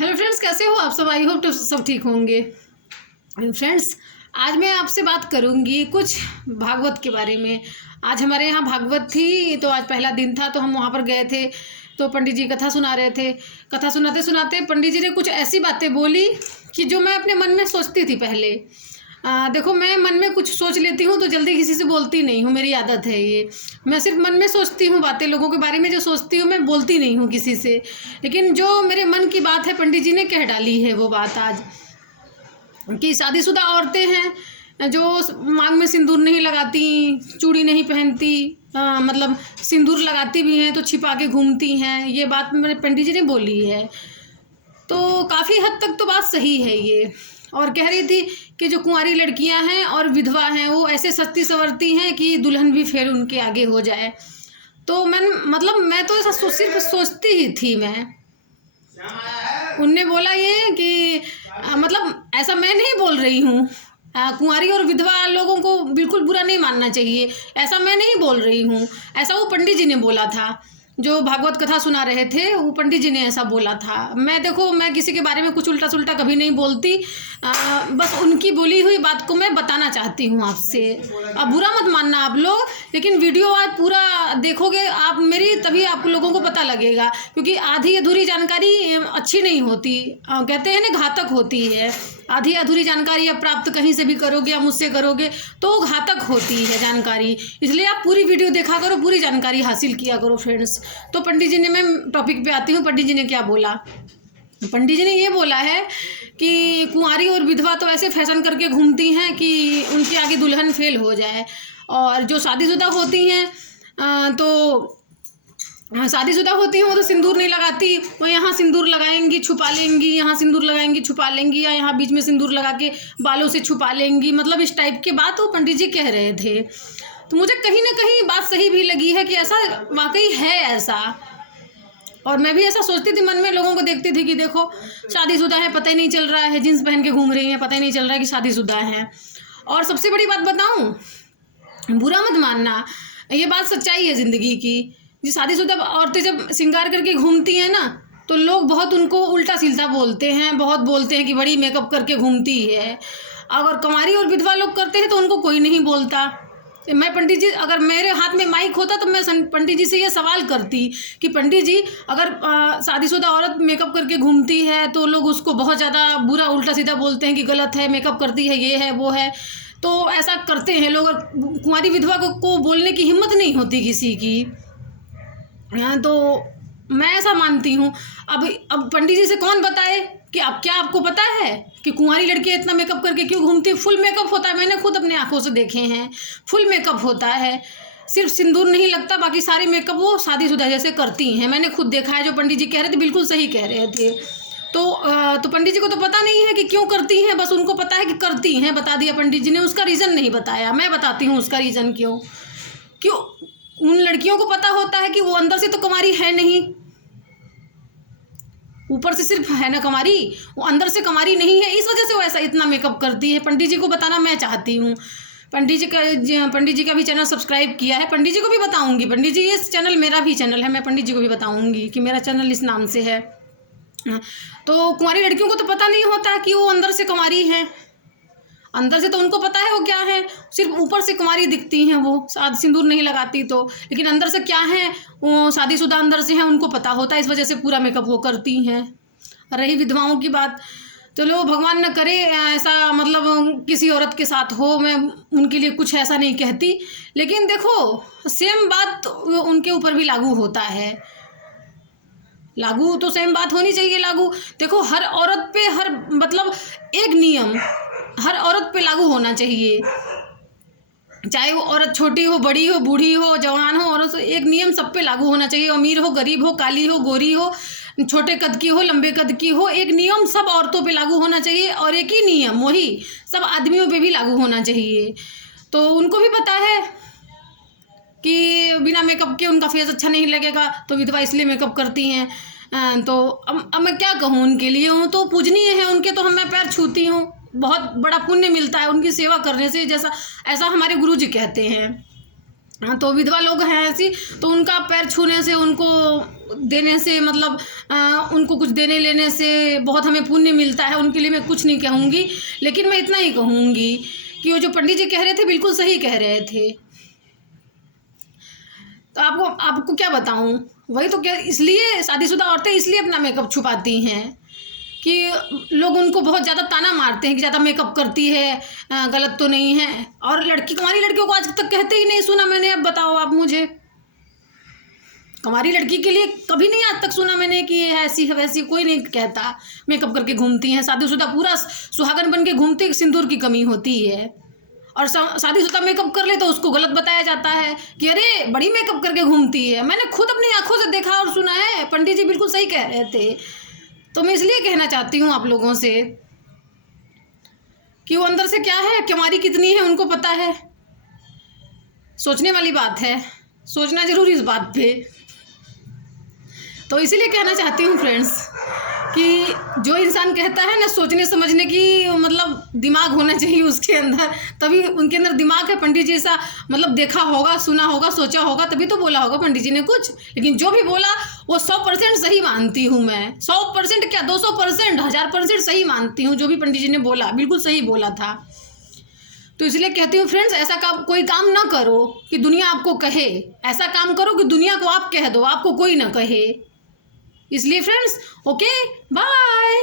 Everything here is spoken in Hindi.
हेलो फ्रेंड्स, कैसे हो आप सब। आई होप तो सब ठीक होंगे। फ्रेंड्स, आज मैं आपसे बात करूंगी कुछ भागवत के बारे में। आज हमारे यहाँ भागवत थी, तो आज पहला दिन था, तो हम वहाँ पर गए थे। तो पंडित जी कथा सुना रहे थे। कथा सुनाते सुनाते पंडित जी ने कुछ ऐसी बातें बोली कि जो मैं अपने मन में सोचती थी पहले। देखो, मैं मन में कुछ सोच लेती हूँ तो जल्दी किसी से बोलती नहीं हूँ, मेरी आदत है ये। मैं सिर्फ मन में सोचती हूँ बातें, लोगों के बारे में जो सोचती हूँ मैं बोलती नहीं हूँ किसी से। लेकिन जो मेरे मन की बात है पंडित जी ने कह डाली है वो बात आज, कि शादीशुदा औरतें हैं जो मांग में सिंदूर नहीं लगाती, चूड़ी नहीं पहनती, मतलब सिंदूर लगाती भी हैं तो छिपा के घूमती हैं। ये बात मेरे पंडित जी ने बोली है। तो काफ़ी हद तक तो बात सही है ये। और कह रही थी कि जो कुंवारी लड़कियां हैं और विधवा हैं वो ऐसे सस्ती संवरती हैं कि दुल्हन भी फेर उनके आगे हो जाए। तो मैं तो ऐसा सिर्फ सोचती ही थी। उनने बोला ये कि मतलब ऐसा मैं नहीं बोल रही हूँ। कुंवारी और विधवा लोगों को बिल्कुल बुरा नहीं मानना चाहिए, ऐसा मैं नहीं बोल रही हूँ। ऐसा वो पंडित जी ने बोला था, जो भागवत कथा सुना रहे थे वो पंडित जी ने ऐसा बोला था। मैं किसी के बारे में कुछ उल्टा सुल्टा कभी नहीं बोलती। बस उनकी बोली हुई बात को मैं बताना चाहती हूँ आपसे। अब बुरा मत मानना आप लोग, लेकिन वीडियो आज पूरा देखोगे आप मेरी, तभी आप लोगों को पता लगेगा। क्योंकि आधी अधूरी जानकारी अच्छी नहीं होती, कहते हैं ना, घातक होती है। आधी अधूरी जानकारी आप प्राप्त कहीं से भी करोगे या मुझसे करोगे तो घातक होती है जानकारी। इसलिए आप पूरी वीडियो देखा करो, पूरी जानकारी हासिल किया करो फ्रेंड्स। तो पंडित जी ने, मैं टॉपिक पे आती हूँ, पंडित जी ने क्या बोला। पंडित जी ने ये बोला है कि कुंवारी और विधवा तो ऐसे फैशन करके घूमती हैं कि उनके आगे दुल्हन फेल हो जाए। और जो शादीशुदा होती हैं शादीशुदा होती हैं वो तो सिंदूर नहीं लगाती, वो यहाँ सिंदूर लगाएंगी छुपा लेंगी, यहाँ सिंदूर लगाएंगी छुपा लेंगी, या यहाँ बीच में सिंदूर लगा के बालों से छुपा लेंगी। मतलब इस टाइप के बात वो पंडित जी कह रहे थे। तो मुझे कहीं ना कहीं बात सही भी लगी है कि ऐसा वाकई है ऐसा। और मैं भी ऐसा सोचती थी मन में, लोगों को देखती थी कि देखो शादीशुदा है, पता ही नहीं चल रहा है, जींस पहन के घूम रही हैं, पता ही नहीं चल रहा है कि शादीशुदा हैं। और सबसे बड़ी बात बताऊँ, बुरा मत मानना, ये बात सच्चाई है ज़िंदगी की। जी, शादीशुदा औरतें जब श्रृंगार करके घूमती हैं ना, तो लोग बहुत उनको उल्टा सीधा बोलते हैं, बहुत बोलते हैं कि बड़ी मेकअप करके घूमती है। अगर कुंवारी और विधवा लोग करते हैं तो उनको कोई नहीं बोलता। मैं पंडित जी, अगर मेरे हाथ में माइक होता तो मैं पंडित जी से ये सवाल करती कि पंडित जी, अगर शादीशुदा औरत मेकअप करके घूमती है तो लोग उसको बहुत ज़्यादा बुरा उल्टा सीधा बोलते हैं कि गलत है, मेकअप करती है, ये है वो है। तो ऐसा करते हैं लोग, और कुंवारी विधवा को बोलने की हिम्मत नहीं होती किसी की। तो मैं ऐसा मानती हूँ। अब पंडित जी से कौन बताए कि आपको पता है कि कुंवारी लड़कियाँ इतना मेकअप करके क्यों घूमती है। फुल मेकअप होता है, मैंने खुद अपने आंखों से देखे हैं, फुल मेकअप होता है। सिर्फ सिंदूर नहीं लगता, बाकी सारे मेकअप वो शादीशुदा जैसे करती हैं। मैंने खुद देखा है। जो पंडित जी कह रहे थे बिल्कुल सही कह रहे थे। तो पंडित जी को तो पता नहीं है कि क्यों करती हैं, बस उनको पता है कि करती हैं, बता दिया पंडित जी ने। उसका रीज़न नहीं बताया, मैं बताती हूँ उसका रीज़न क्यों। उन लड़कियों को पता होता है कि वो अंदर से तो कुंवारी है नहीं, ऊपर से सिर्फ है ना कुंवारी, वो अंदर से कुंवारी नहीं है। इस वजह से वो ऐसा इतना मेकअप करती है। पंडित जी को बताना मैं चाहती हूँ। पंडित जी का भी चैनल सब्सक्राइब किया है, पंडित जी को भी बताऊँगी। पंडित जी, ये चैनल मेरा भी चैनल है, मैं पंडित जी को भी बताऊँगी कि मेरा चैनल इस नाम से है। तो कुंवारी लड़कियों को तो पता नहीं होता कि वो अंदर से कुंवारी है। अंदर से तो उनको पता है वो क्या है, सिर्फ ऊपर से कुंवारी दिखती हैं वो, सिंदूर नहीं लगाती तो। लेकिन अंदर से क्या है, वो शादीशुदा अंदर से हैं, उनको पता होता है। इस वजह से पूरा मेकअप वो करती हैं। रही विधवाओं की बात, तो लो भगवान न करे ऐसा, मतलब किसी औरत के साथ हो। मैं उनके लिए कुछ ऐसा नहीं कहती, लेकिन देखो सेम बात उनके ऊपर भी लागू होता है। लागू तो सेम बात होनी चाहिए लागू। देखो, हर औरत पे मतलब एक नियम हर औरत पे लागू होना चाहिए, चाहे वो औरत छोटी हो, बड़ी हो, बूढ़ी हो, जवान हो। औरत एक नियम सब पे लागू होना चाहिए। अमीर हो, गरीब हो, काली हो, गोरी हो, छोटे कद की हो, लंबे कद की हो, एक नियम सब औरतों पे लागू होना चाहिए। और एक ही नियम वही सब आदमियों पे भी लागू होना चाहिए। तो उनको भी पता है कि बिना मेकअप के उनका फेस अच्छा नहीं लगेगा, तो विधवा इसलिए मेकअप करती हैं। तो अब मैं क्या कहूँ उनके लिए। हूँ तो पूजनीय है उनके, तो मैं पैर छूती हूँ। बहुत बड़ा पुण्य मिलता है उनकी सेवा करने से, जैसा ऐसा हमारे गुरु जी कहते हैं। हाँ, तो विधवा लोग हैं ऐसी, तो उनका पैर छूने से, उनको देने से, मतलब उनको कुछ देने लेने से बहुत हमें पुण्य मिलता है। उनके लिए मैं कुछ नहीं कहूँगी, लेकिन मैं इतना ही कहूँगी कि वो जो पंडित जी कह रहे थे बिल्कुल सही कह रहे थे। तो आपको क्या बताऊँ, वही तो, क्या इसलिए शादीशुदा औरतें इसलिए अपना मेकअप छुपाती हैं कि लोग उनको बहुत ज़्यादा ताना मारते हैं कि ज़्यादा मेकअप करती है, गलत तो नहीं है। और कुंवारी लड़कियों को आज तक कहते ही नहीं सुना मैंने। अब बताओ आप मुझे, कुंवारी लड़की के लिए कभी नहीं आज तक सुना मैंने कि ये ऐसी है वैसी, कोई नहीं कहता। मेकअप करके घूमती हैं, शादीशुदा पूरा सुहागन बन के घूमती, सिंदूर की कमी होती है। और शादीशुदा मेकअप कर ले तो उसको गलत बताया जाता है कि अरे बड़ी मेकअप करके घूमती है। मैंने खुद अपनी आंखों से देखा और सुना है, पंडित जी बिल्कुल सही कह रहे थे। तो मैं इसलिए कहना चाहती हूँ आप लोगों से कि वो अंदर से क्या है, कुंवारी कितनी है उनको पता है। सोचने वाली बात है, सोचना जरूरी इस बात पे। तो इसीलिए कहना चाहती हूँ फ्रेंड्स कि जो इंसान कहता है ना, सोचने समझने की मतलब दिमाग होना चाहिए उसके अंदर, तभी उनके अंदर दिमाग है। पंडित जी ऐसा मतलब देखा होगा, सुना होगा, सोचा होगा, तभी तो बोला होगा पंडित जी ने कुछ। लेकिन जो भी बोला वो 100% सही मानती हूँ मैं। 100% क्या, 200%, 1000% सही मानती हूँ। जो भी पंडित जी ने बोला बिल्कुल सही बोला था। तो इसलिए कहती हूँ फ्रेंड्स, ऐसा कोई काम ना करो कि दुनिया आपको कहे, ऐसा काम करो कि दुनिया को आप कह दो, आपको कोई ना कहे। इसलिए फ्रेंड्स, ओके, बाय।